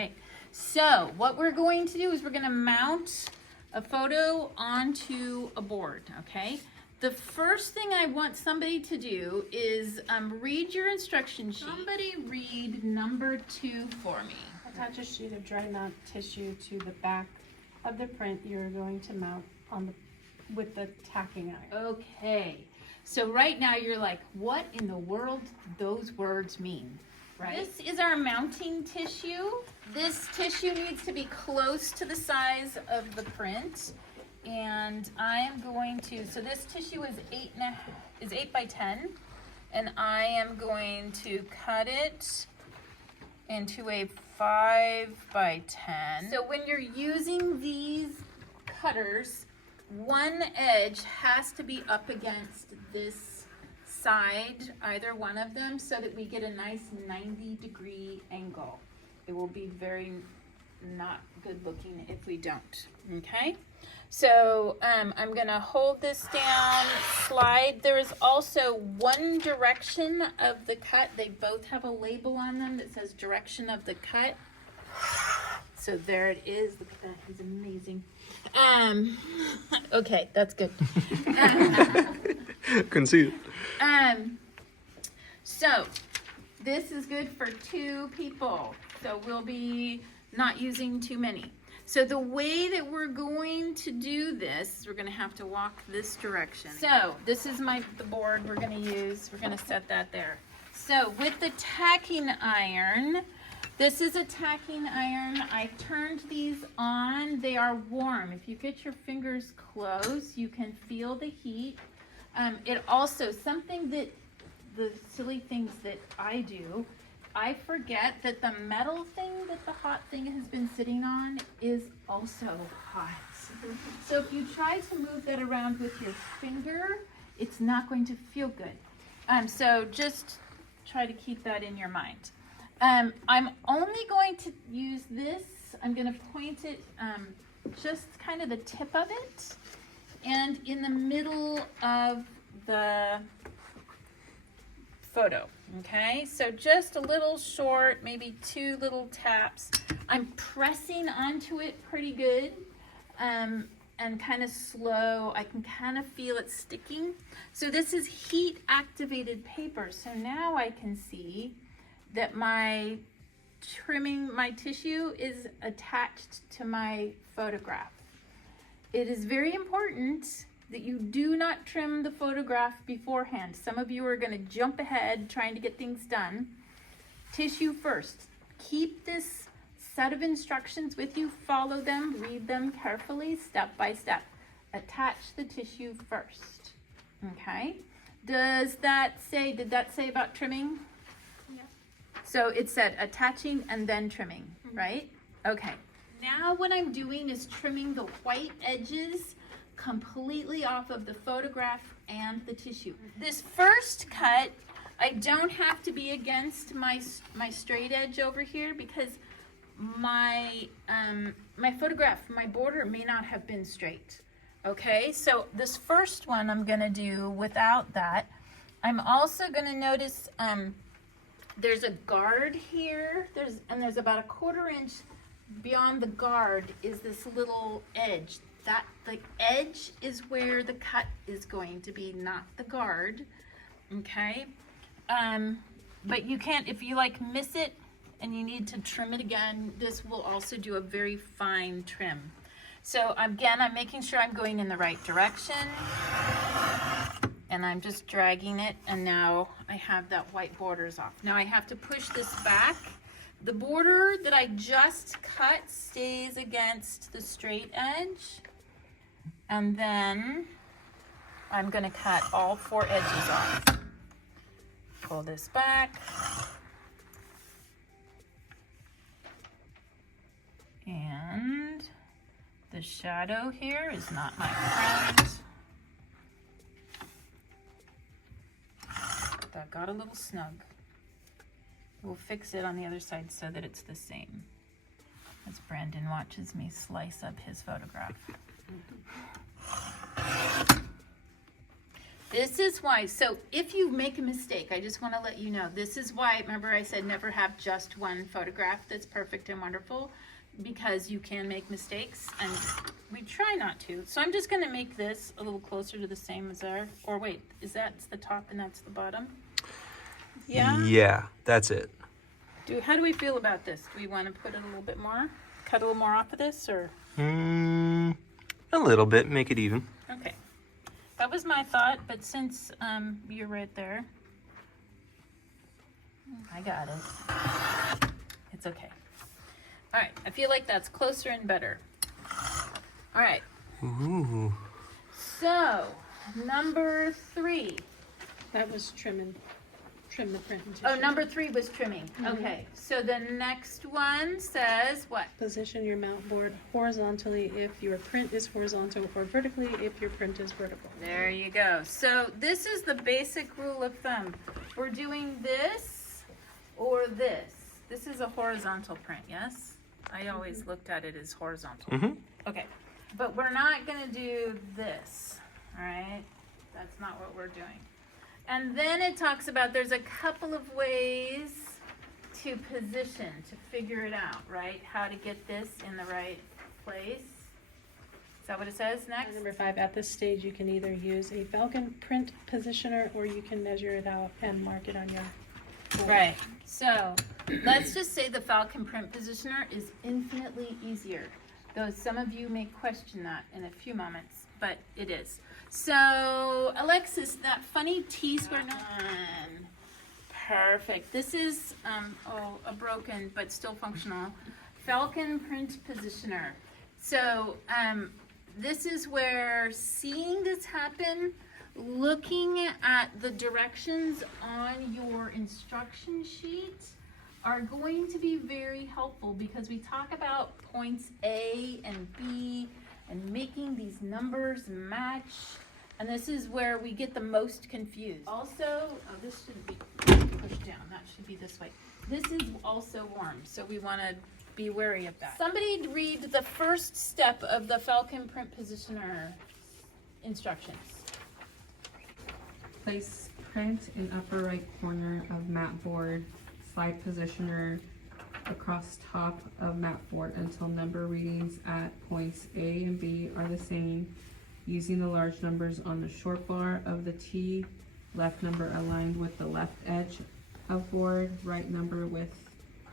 right. So what we're going to do is we're going to mount a photo onto a board, okay? The first thing I want somebody to do is read your instruction sheet. Somebody read number 2 for me. Attach a sheet of dry knot tissue to the back of the print you're going to mount on with the tacking iron. Okay. So right now you're like, what in the world do those words mean? Right. This is our mounting tissue. This tissue needs to be close to the size of the print. And I am going to, so this tissue is 8 by 10. And I am going to cut it into a 5 by 10. So when you're using these cutters, one edge has to be up against this side, either one of them, so that we get a nice 90-degree angle. It will be very not good looking if we don't, okay? So I'm gonna hold this down, slide. There is also one direction of the cut. They both have a label on them that says direction of the cut. So there it is. Look at that, he's amazing. Okay, that's good. Couldn't see it. So this is good for 2 people. So we'll be not using too many. So the way that we're going to do this is we're going to have to walk this direction. So this is the board we're going to use. We're going to set that there. So with the tacking iron, this is a tacking iron. I turned these on. They are warm. If you get your fingers close, you can feel the heat. It also, something that the silly things that I do, I forget that the metal thing that the hot thing has been sitting on is also hot. So if you try to move that around with your finger, it's not going to feel good. So just try to keep that in your mind. I'm only going to use this. I'm going to point it just kind of the tip of it and in the middle of the photo. Okay, so just a little short, maybe 2 little taps. I'm pressing onto it pretty good and kind of slow. I can kind of feel it sticking. So this is heat activated paper. So now I can see that my tissue is attached to my photograph. It is very important that you do not trim the photograph beforehand. Some of you are going to jump ahead trying to get things done. Tissue first. Keep this set of instructions with you. Follow them. Read them carefully, step by step. Attach the tissue first. Okay? Did that say about trimming? Yeah. So it said attaching and then trimming, right? Okay. Now what I'm doing is trimming the white edges completely off of the photograph and the tissue. This first cut, I don't have to be against my straight edge over here because my photograph, my border may not have been straight. Okay, so this first one I'm gonna do without that. I'm also gonna notice there's a guard here. There's about 1/4 inch beyond the guard is this little edge. The edge is where the cut is going to be, not the guard. Okay, but you can't, if you miss it and you need to trim it again, this will also do a very fine trim. So again, I'm making sure I'm going in the right direction and I'm just dragging it, and now I have that white borders off. Now I have to push this back. The border that I just cut stays against the straight edge. And then I'm going to cut all 4 edges off. Pull this back. And the shadow here is not my friend. That got a little snug. We'll fix it on the other side so that it's the same as Brandon watches me slice up his photograph. This is why, so if you make a mistake, I just want to let you know, this is why, remember I said never have just one photograph that's perfect and wonderful, because you can make mistakes, and we try not to. So I'm just going to make this a little closer to the same as our, or wait, is that the top and that's the bottom? Yeah? Yeah, that's it. How do we feel about this? Do we want to put it a little bit more? Cut a little more off of this, or? A little bit, make it even. Okay. That was my thought, but since you're right there, I got it. It's okay. All right, I feel like that's closer and better. All right. Ooh. So, number 3. That was trim the print and tissue. Oh, number 3 was trimming. Okay, so the next one says what? Position your mount board horizontally if your print is horizontal, or vertically if your print is vertical. There you go. So this is the basic rule of thumb. We're doing this or this. This is a horizontal print, yes? I always looked at it as horizontal. Mm-hmm. Okay, but we're not gonna do this, all right? That's not what we're doing. And then it talks about there's a couple of ways to position, to figure it out, right? How to get this in the right place. Is that what it says next? Number 5, at this stage you can either use a Falcon print positioner, or you can measure it out and mark it on your board. Right. So let's just say the Falcon print positioner is infinitely easier. Though some of you may question that in a few moments, but it is. So Alexis, that funny T-square, perfect. This is a broken but still functional Falcon print positioner. So this is where seeing this happen, looking at the directions on your instruction sheet are going to be very helpful, because we talk about points A and B and making these numbers match, and this is where we get the most confused. Also, this shouldn't be pushed down, that should be this way. This is also warm, so we want to be wary of that. Somebody read the first step of the Falcon print positioner instructions. Place print in upper right corner of mat board, slide positioner across top of mat board until number readings at points A and B are the same, using the large numbers on the short bar of the T, left number aligned with the left edge of board, right number with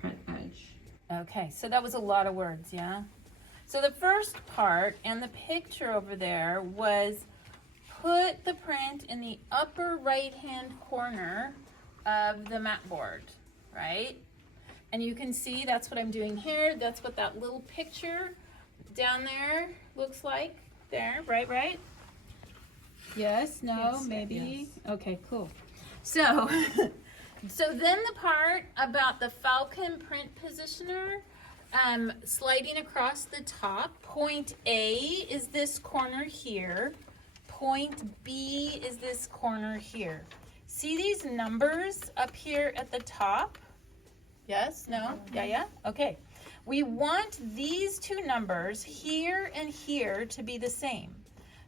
print edge. Okay, so that was a lot of words, yeah? So the first part and the picture over there was put the print in the upper right-hand corner of the mat board, right? And you can see that's what I'm doing here. That's what that little picture down there looks like. There, right? Yes, no, Yes, maybe? yes. Okay, cool. So, so then the part about the Falcon print positioner, sliding across the top. Point A is this corner here. Point B is this corner here. See these numbers up here at the top? Yes? No? Yeah? Okay. We want these two numbers here and here to be the same.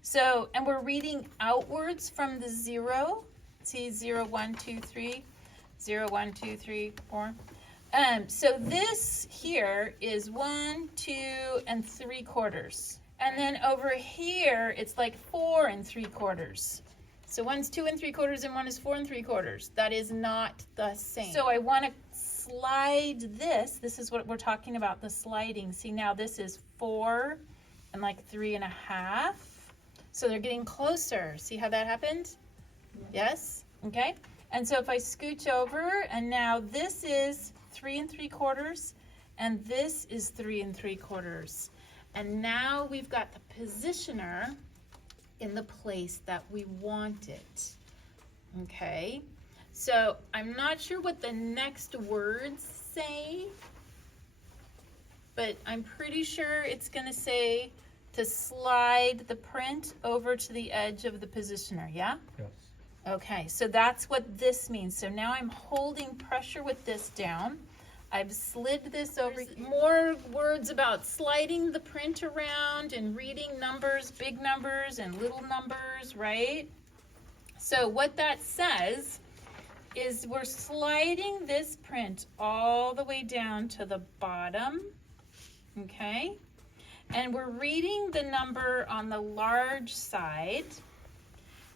So, and we're reading outwards from the 0. See 0, 1, 2, 3, 0, 1, 2, 3, 4. So this here is 1, 2, and 3/4. And then over here, it's like 4 3/4. So one's 2 3/4 and one is 4 3/4. That is not the same. So I want to slide this. This is what we're talking about, the sliding. See, now this is 4 and like 3.5. So they're getting closer. See how that happened? Yes? Okay. And so if I scooch over, and now this is 3 3/4, and this is 3 3/4. And now we've got the positioner in the place that we want it. Okay. So I'm not sure what the next words say, but I'm pretty sure it's going to say to slide the print over to the edge of the positioner, yeah? Yes. Okay, so that's what this means. So now I'm holding pressure with this down. I've slid this over. More words about sliding the print around and reading numbers, big numbers and little numbers, right? So what that says is we're sliding this print all the way down to the bottom, okay? And we're reading the number on the large side.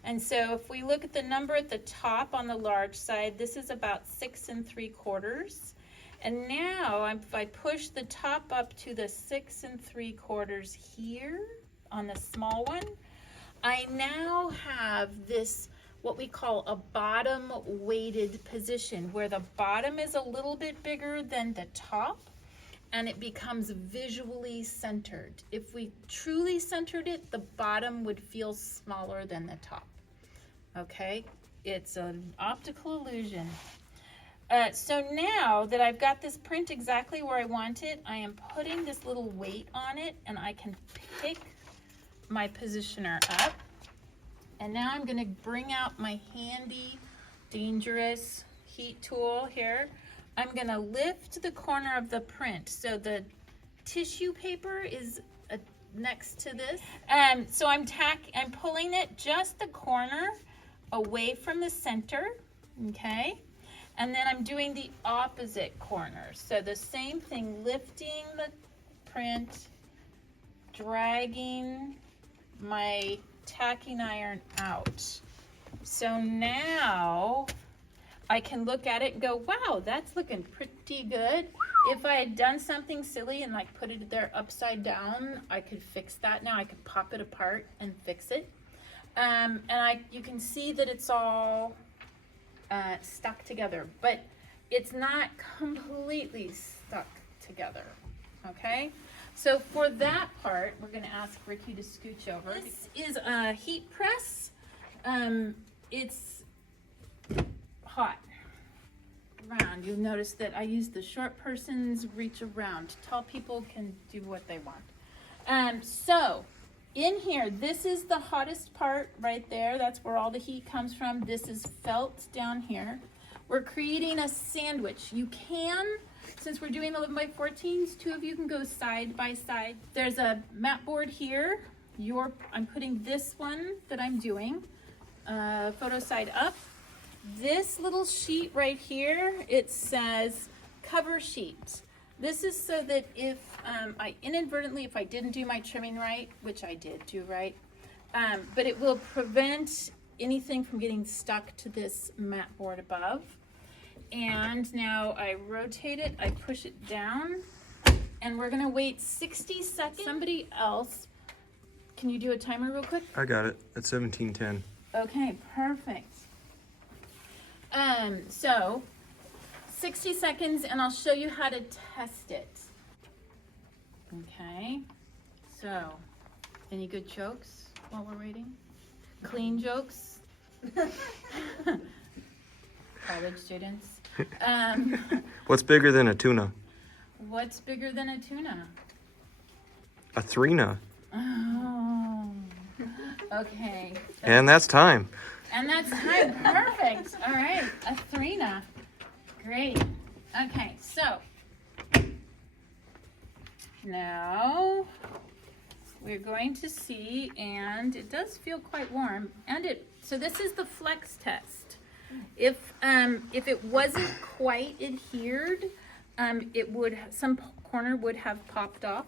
And so if we look at the number at the top on the large side, this is about 6 3/4. And now if I push the top up to the 6 3/4 here on the small one, I now have this, what we call a bottom weighted position, where the bottom is a little bit bigger than the top and it becomes visually centered. If we truly centered it, the bottom would feel smaller than the top. Okay, it's an optical illusion. So now that I've got this print exactly where I want it, I am putting this little weight on it, and I can pick my positioner up. And now I'm going to bring out my handy, dangerous heat tool here. I'm going to lift the corner of the print. So the tissue paper is next to this. So I'm pulling it just the corner away from the center, okay? And then I'm doing the opposite corner. So the same thing, lifting the print, dragging my tacking iron out. So now I can look at it and go, wow, that's looking pretty good. If I had done something silly and like put it there upside down, I could fix that now. I could pop it apart and fix it. And you can see that it's all stuck together, but it's not completely stuck together, okay? So for that part, we're gonna ask Ricky to scooch over. This is a heat press. It's hot, round. You'll notice that I use the short person's reach around. Tall people can do what they want. So in here, this is the hottest part right there. That's where all the heat comes from. This is felt down here. We're creating a sandwich. You can, since we're doing 11x14s, 2 of you can go side by side. There's a mat board here. I'm putting this one that I'm doing, photo side up. This little sheet right here, it says cover sheet. This is so that if I inadvertently, if I didn't do my trimming right, which I did do right, but it will prevent anything from getting stuck to this mat board above. And now I rotate it, I push it down, and we're gonna wait 60 seconds. Somebody else, can you do a timer real quick? I got it at 17:10. Okay, perfect. So 60 seconds, and I'll show you how to test it. Okay, so any good jokes while we're waiting? Clean jokes? College students. What's bigger than a tuna? What's bigger than a tuna? A three-na. Oh, okay. And that's time. And that's time. Perfect. All right, a three-na. Great. Okay, so now we're going to see, and it does feel quite warm, and so this is the flex test. If it wasn't quite adhered, some corner would have popped off.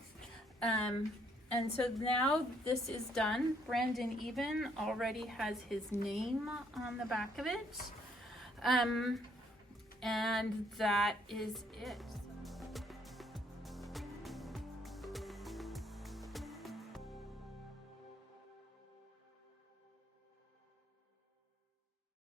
And so now this is done. Brandon even already has his name on the back of it. And that is it.